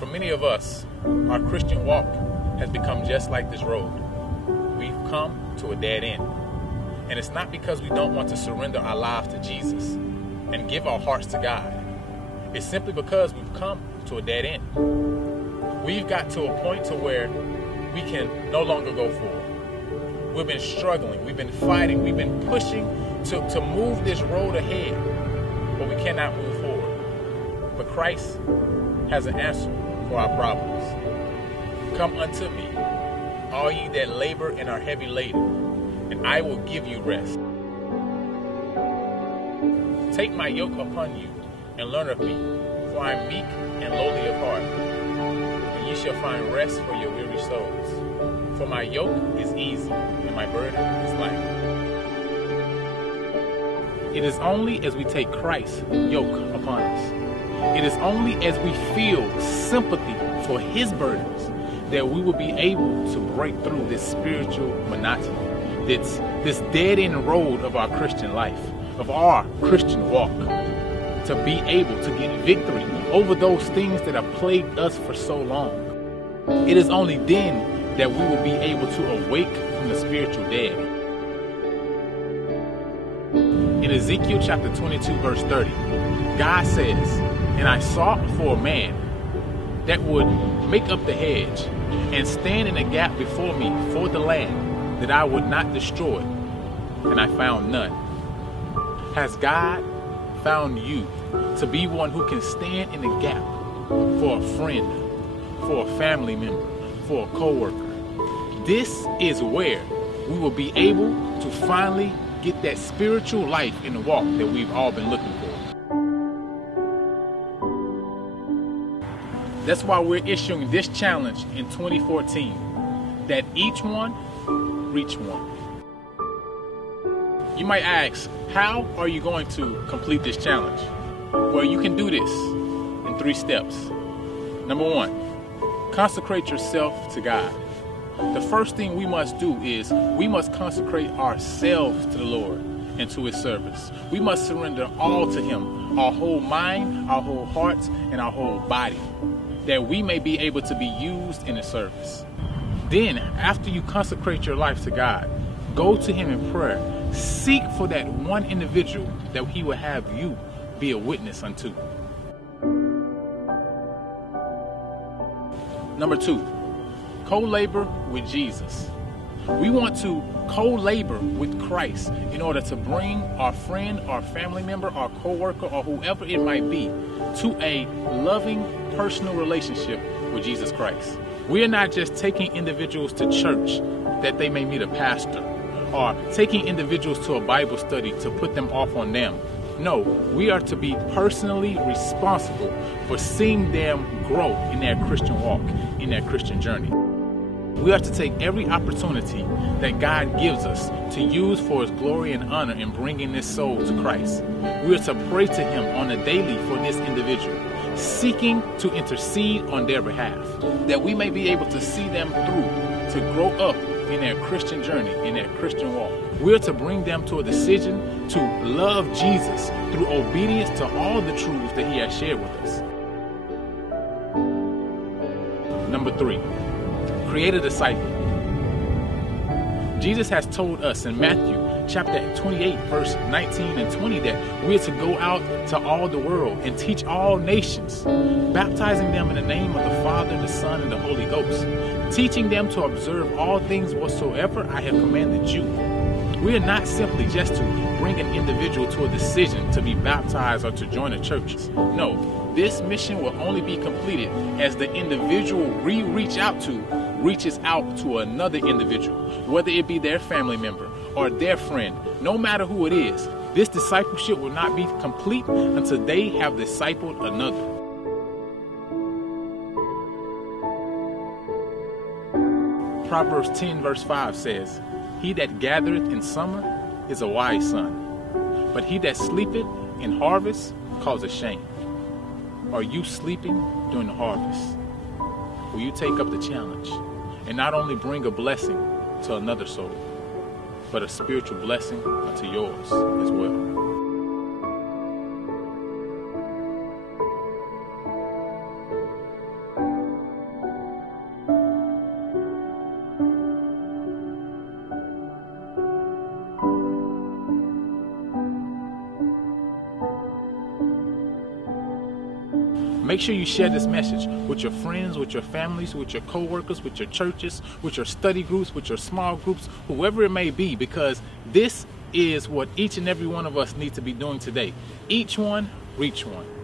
For many of us, our Christian walk has become just like this road. We've come to a dead end. And it's not because we don't want to surrender our lives to Jesus and give our hearts to God. It's simply because we've come to a dead end. We've got to a point to where we can no longer go forward. We've been struggling, we've been fighting, we've been pushing to move this road ahead, but we cannot move forward. But Christ has an answer for our problems. Come unto me, all ye that labor and are heavy laden, and I will give you rest. Take my yoke upon you, and learn of me, for I am meek and lowly of heart, and ye shall find rest for your weary souls. For my yoke is easy, and my burden is light. It is only as we take Christ's yoke upon us, it is only as we feel sympathy for his burdens that we will be able to break through this spiritual monotony, this dead-end road of our Christian life, of our Christian walk, to be able to get victory over those things that have plagued us for so long. It is only then that we will be able to awake from the spiritual dead. In Ezekiel chapter 22, verse 30, God says, "And I sought for a man that would make up the hedge and stand in a gap before me for the land, that I would not destroy it, and I found none." Has God found you to be one who can stand in the gap for a friend, for a family member, for a co-worker? This is where we will be able to finally get that spiritual life in the walk that we've all been looking for. That's why we're issuing this challenge in 2014, that each one reach one. You might ask, how are you going to complete this challenge? Well, you can do this in 3 steps. Number 1, consecrate yourself to God. The first thing we must do is we must consecrate ourselves to the Lord and to his service. We must surrender all to him, our whole mind, our whole hearts, and our whole body, that we may be able to be used in his service. Then, after you consecrate your life to God, go to him in prayer. Seek for that one individual that he will have you be a witness unto. Number 2, co-labor with Jesus. We want to co-labor with Christ in order to bring our friend, our family member, our co-worker, or whoever it might be, to a loving, personal relationship with Jesus Christ. We are not just taking individuals to church that they may meet a pastor, or taking individuals to a Bible study to put them off on them. No, we are to be personally responsible for seeing them grow in their Christian walk, in their Christian journey. We are to take every opportunity that God gives us to use for his glory and honor in bringing this soul to Christ. We are to pray to him on a daily for this individual, seeking to intercede on their behalf, that we may be able to see them through, to grow up in their Christian journey, in their Christian walk. We are to bring them to a decision to love Jesus through obedience to all the truths that he has shared with us. Number 3, create a disciple. Jesus has told us in Matthew chapter 28, verse 19 and 20, that we are to go out to all the world and teach all nations, baptizing them in the name of the Father, the Son, and the Holy Ghost, teaching them to observe all things whatsoever I have commanded you. We are not simply just to bring an individual to a decision to be baptized or to join a church. No, this mission will only be completed as the individual we reach out to reaches out to another individual, whether it be their family member or their friend. No matter who it is, this discipleship will not be complete until they have discipled another. Proverbs 10 verse 5 says, "He that gathereth in summer is a wise son, but he that sleepeth in harvest causeth shame." Are you sleeping during the harvest? Will you take up the challenge and not only bring a blessing to another soul, but a spiritual blessing unto yours as well? Make sure you share this message with your friends, with your families, with your co-workers, with your churches, with your study groups, with your small groups, whoever it may be, because this is what each and every one of us need to be doing today. Each one, reach one.